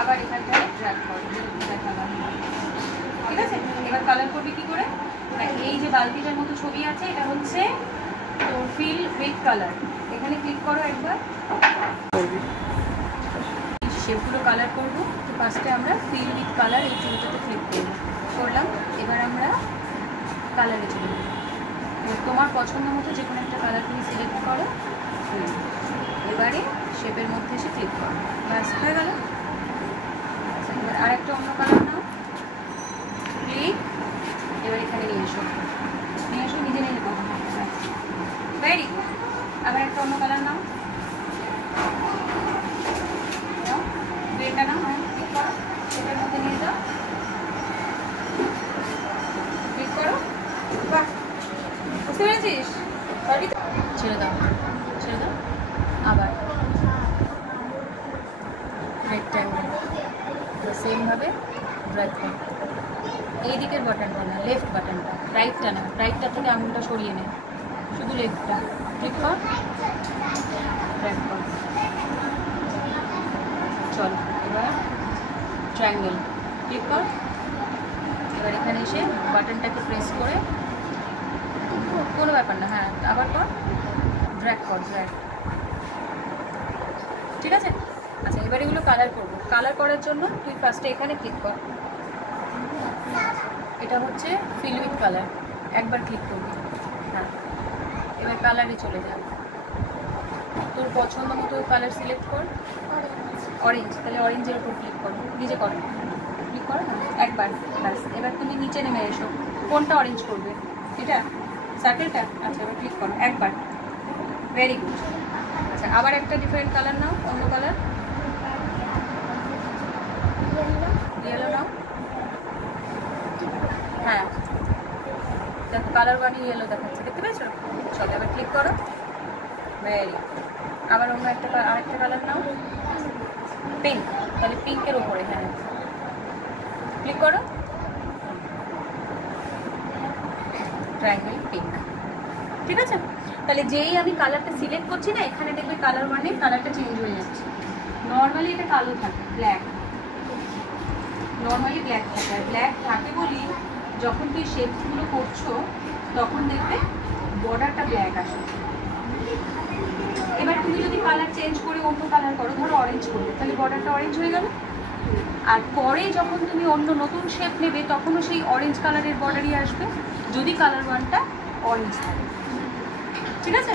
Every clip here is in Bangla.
আবার এখানটায় ড্র্যাগ কর, দেখালাম। ঠিক আছে, এবার কালার করবি কি করে? এই যে বালতিটার মতো ছবি আছে, এটা হচ্ছে তোর ফিল উইথ কালার। এখানে ক্লিক করো একবার, শেপগুলো কালার করবো। তো ফার্স্টে আমরা ফিল উইথ কালার এই ছবিটাতে ক্লিক করবো, করলাম। এবার আমরা কালারে চলে যাবো। এবার তোমার পছন্দ মতো যে কোনো একটা কালার তুমি সিলেক্ট করো, এবারে শেপের মধ্যে এসে ক্লিক করো, ব্যাস হয়ে গেল। আচ্ছা, এবার আরেকটা অন্য কালার নাও, ক্লিক। এবার এখানে নিয়ে এসো, নিজে নিজে কথা ভেরি গুড। আবার একটা অন্য কালার নাও, গ্রেটা নাও, ক্লিক করো, শেপের মধ্যে নিয়ে যাও, ক্লিক করো। বাহ, বুঝতে পেরেছিস? ছেড়ে দাও, ছেড়ে দাও। আবার রেক্ট্যাঙ্গেল সেমভাবে ড্র্যাগ করো। এই দিকের বাটনটা না, লেফট বাটনটা, রাইটটা না, রাইটটা থেকে আঙুলটা সরিয়ে নে, শুধু লেফটটা ক্লিক কর, ড্র্যাগ কর। চল, এবার ট্রায়াঙ্গেল ক্লিক কর। এবার এখানে এসে বাটনটাকে প্রেস করে, কোনো ব্যাপার না, হ্যাঁ আবার কর, ড্র্যাগ কর, ড্র্যাগ। ঠিক আছে? আচ্ছা, এবার এগুলো কালার করবো। কালার করার জন্য তুই ফার্স্টে এখানে ক্লিক কর, এটা হচ্ছে ফিল উইথ কালার, একবার ক্লিক করবি। হ্যাঁ, এবার কালারে চলে যা, তোর পছন্দ মতো কালার সিলেক্ট কর। অরেঞ্জ, তাহলে অরেঞ্জের উপর ক্লিক করো, নিজে করো, ক্লিক করো না একবার, ব্যাস। এবার তুমি নিচে নেমে এসো, কোনটা অরেঞ্জ করবে? এটা সার্কেলটা? আচ্ছা, এবার ক্লিক করো একবার, ভেরি গুড। আচ্ছা, আবার একটা ডিফারেন্ট কালার নাও, অন্য কালার, ইয়েলো নাও। হ্যাঁ দেখো, কালার ওয়ান ইয়েলো দেখাচ্ছে, দেখতে পেয়েছো? চলো, এবার ক্লিক করো, ভেরি। আবার অন্য একটা আরেকটা কালার নাও, পিঙ্ক, তাহলে পিঙ্কের ওপরে, হ্যাঁ ক্লিক করো, ট্রায়াঙ্গেল পিঙ্ক। ঠিক আছে? তাহলে যেই আমি কালারটা সিলেক্ট করছি না, এখানে দেখবে কালার মানে কালারটা চেঞ্জ হয়ে যাচ্ছে। নর্মালি এটা কালো থাকে, ব্ল্যাক, নর্মালি ব্ল্যাক থাকে। আর ব্ল্যাক থাকে বলি যখন তুই শেপগুলো করছো তখন দেখবে বর্ডারটা ব্ল্যাক আসে। এবার তুমি যদি কালার চেঞ্জ করে অন্য কালার করো, ধরো অরেঞ্জ করবে, তাহলে বর্ডারটা অরেঞ্জ হয়ে গেল। আর পরে যখন তুমি অন্য নতুন শেপ নেবে তখনও সেই অরেঞ্জ কালারের বর্ডারই আসবে, যদি কালার ওয়ানটা অরেঞ্জ থাকে। ঠিক আছে?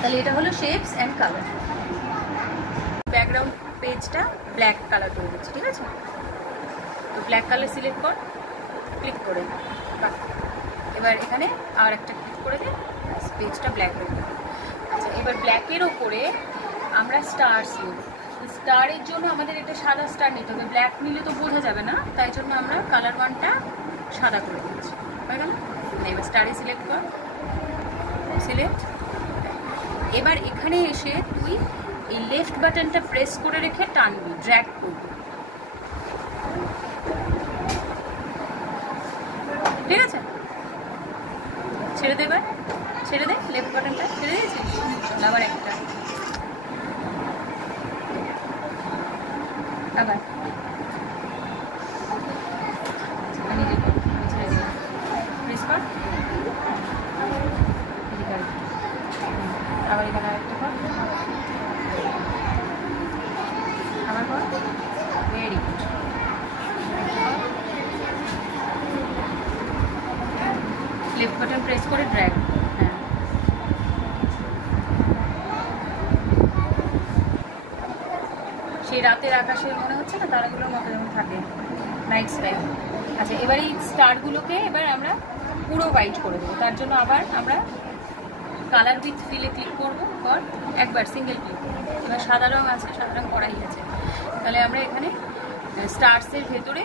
তাহলে এটা হলো শেপস অ্যান্ড কালার। ব্যাকগ্রাউন্ড পেজটা ব্ল্যাক কালার করে দিচ্ছি। ঠিক আছে? তো ব্ল্যাক কালার সিলেক্ট কর, ক্লিক করে, এবার এখানে আর একটা ক্লিক করে দে, পেজটা ব্ল্যাক হয়ে যাবে। আচ্ছা, এবার ব্ল্যাকের ওপরে আমরা স্টারস নেব। স্টারের জন্য আমাদের এটা সাদা স্টার নিতে হবে, ব্ল্যাক নিলে তো বোঝা যাবে না, তাই জন্য আমরা কালার ওয়ানটা সাদা করে দিচ্ছি। হয়ে গেল? এবার স্টারে সিলেক্ট কর, সিলেক্ট। এবার এখানে এসে তুই এই লেফট বাটনটা প্রেস করে রেখে টানবি, ড্র্যাগ করবি। ঠিক আছে? ছেড়ে দে, এবার ছেড়ে দে, লেফট বাটনটা ছেড়ে দিয়েছিস। চল, আবার একটা, আবার প্রেস কর, আবার এখানে আরেকটা কর, আবার কর, very good. Left button press করে ড্র্যাগ। হ্যাঁ, সেই রাতের আকাশের মনে হচ্ছে না, তারাগুলোর মতো যেমন থাকে নাইট স্কাই। আচ্ছা, এবার এই স্টারগুলোকে এবার আমরা পুরো হোয়াইট করে দেবো। তার জন্য আবার আমরা কালার উইথ ফিলে ক্লিক করবো, পর একবার সিঙ্গেল ক্লিক। এবার সাদা রঙ আছে, সাদা রঙ করাই আছে, তাহলে আমরা এখানে স্টারসের ভেতরে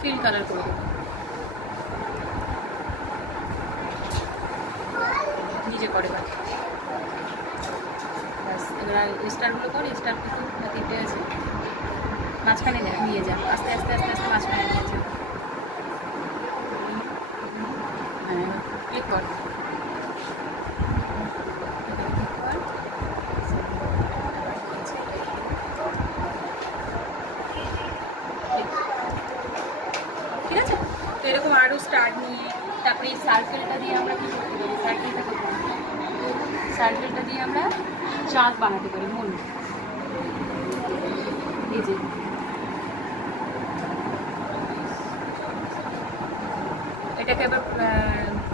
ফিল কালার করে দেবো। নিজে করে ব্যাস। এবার স্টারগুলো কর, স্টার কিন্তু তিনটে আছে, মাঝখানে নিয়ে যা, আস্তে আস্তে আস্তে আস্তে মাঝখানে নিয়ে যা। হ্যাঁ, ক্লিক কর, এরকম আরও স্টার নিয়ে তারপরে এই সার্কেলটা দিয়ে আমরা কী করতে পারি, সার্কেলটা দিয়ে আমরা চাঁদ বানাতে পারি, মন। এই যে এটাকে এবার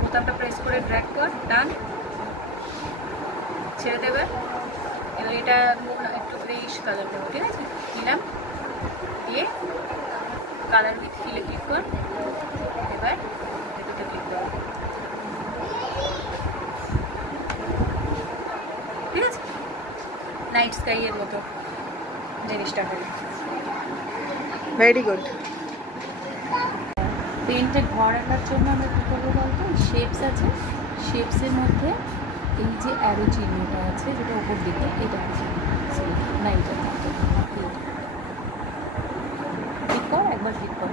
বোতামটা প্রেস করে ড্র্যাগ কর, টান, ছেড়ে দেবে। এবার এটা একটু গ্রেইশ কালার দেবো, ঠিক আছে? দিলাম, দিয়ে কালার উইথ ফিলে ক্লিক কর। এবার এটাতে ক্লিক কর, ঠিক আছে? নাইট স্কাই এর মতো জিনিসটা হয়। Very good. পেন্টে ঘর আঁকার জন্য আমরা কী করবো বলতো, শেপস আছে, শেপসের মধ্যে এই যে অ্যারো চিহ্নটা আছে যেটা ওপর দিকে, এটা আছে না, এটা ক্লিক কর, একবার ক্লিক কর।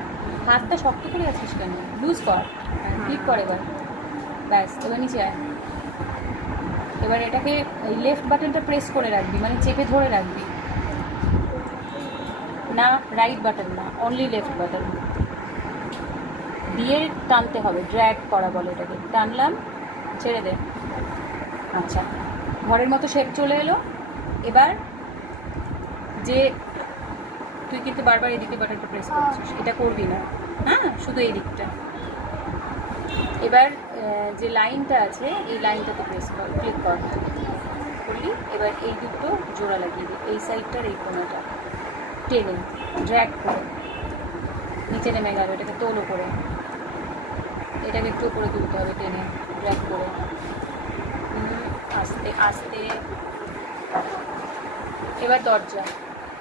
হাতটা শক্ত করে আছিস কেন, লুজ কর, ক্লিক কর এবার, ব্যাস। এবার নিচে আয়। এবার এটাকে এই লেফট বাটনটা প্রেস করে রাখবি, মানে চেপে ধরে রাখবি না, রাইট বাটন না, অনলি লেফট বাটন দিয়ে টানতে হবে, ড্র্যাগ করা বলে এটাকে। টানলাম, ছেড়ে দে। আচ্ছা, ঘরের মতো শেপ চলে এলো। এবার যে তুই কিন্তু বারবার এদিকে বাটনটা প্রেস করছিস, এটা করবি না, হ্যাঁ, শুধু এই দিকটা। এবার যে লাইনটা আছে এই লাইনটাতে প্রেস কর, ক্লিক কর, করলি। এবার এই দুটো জোড়া লাগিয়ে দিই, এই সাইডটার এই কোণাটা টেনে ড্র্যাগ করে নিচে নেমে গেল, এটাকে তোল করে, এটাকে একটু উপরে তুলতে হবে, টেনে ড্র্যাগ করে আস্তে আস্তে। এবার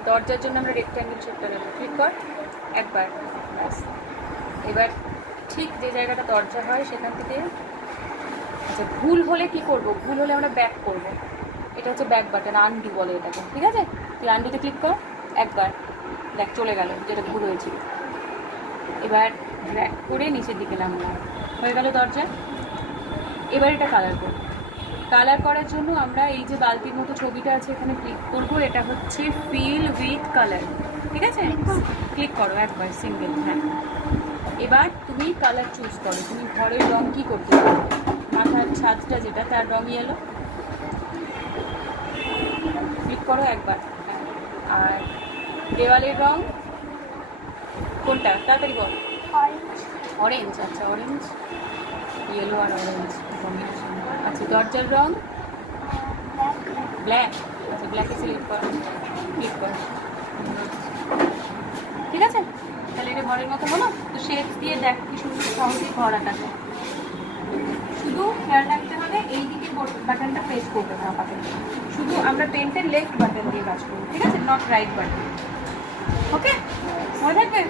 দরজার জন্য আমরা রেক্ট্যাঙ্গেল শেপটা নেব, ক্লিক কর একবার, ব্যাস। এবার ঠিক যে জায়গাটা দরজা হয় সেখান থেকে, আচ্ছা ভুল হলে কি করব, ভুল হলে আমরা ব্যাক করব, এটা হচ্ছে ব্যাক বাটন, আনডু বলে এটাকে, ঠিক আছে? তুই আনডুতে ক্লিক কর একবার, দেখ চলে গেল যেটা ভুল হয়েছিল। এবার ড্র্যাগ করে নিচের দিকে নামলাম, হয়ে গেল দরজা। এবার এটা কালার করব। কালার করার জন্য আমরা এই যে বালতির মতো ছবিটা আছে এখানে ক্লিক করবো, এটা হচ্ছে ফিল উইথ কালার, ঠিক আছে? ক্লিক করো একবার, সিঙ্গেল, হ্যাঁ। এবার তুমি কালার চুজ করো, তুমি ঘরের রং কী করতে পারো, মাথার ছাদটা যেটা তার রং ইয়েলো, ক্লিক করো একবার, হ্যাঁ। আর দেওয়ালের রং কোনটা তাড়াতাড়ি বল, অরেঞ্জ, আচ্ছা অরেঞ্জ, ইয়েলো আর অরেঞ্জ কম্বিনেশন। আচ্ছা দরজার রং ব্ল্যাক, আচ্ছা ব্ল্যাকে সিলেক্ট কর, ক্লিক কর, ঠিক আছে? তাহলে এটা ঘরের মতো হলো। তো শেপস দিয়ে দেখ কি সুন্দর সহজেই ঘর আঁকাতে। শুধু খেয়াল রাখতে হবে এই দিকে বাটনটা প্রেস করবে না, আপাতত শুধু আমরা পেন্টের লেফট বাটন দিয়ে কাজ করবো, ঠিক আছে? Not right button. ওকে, মনে থাকবে।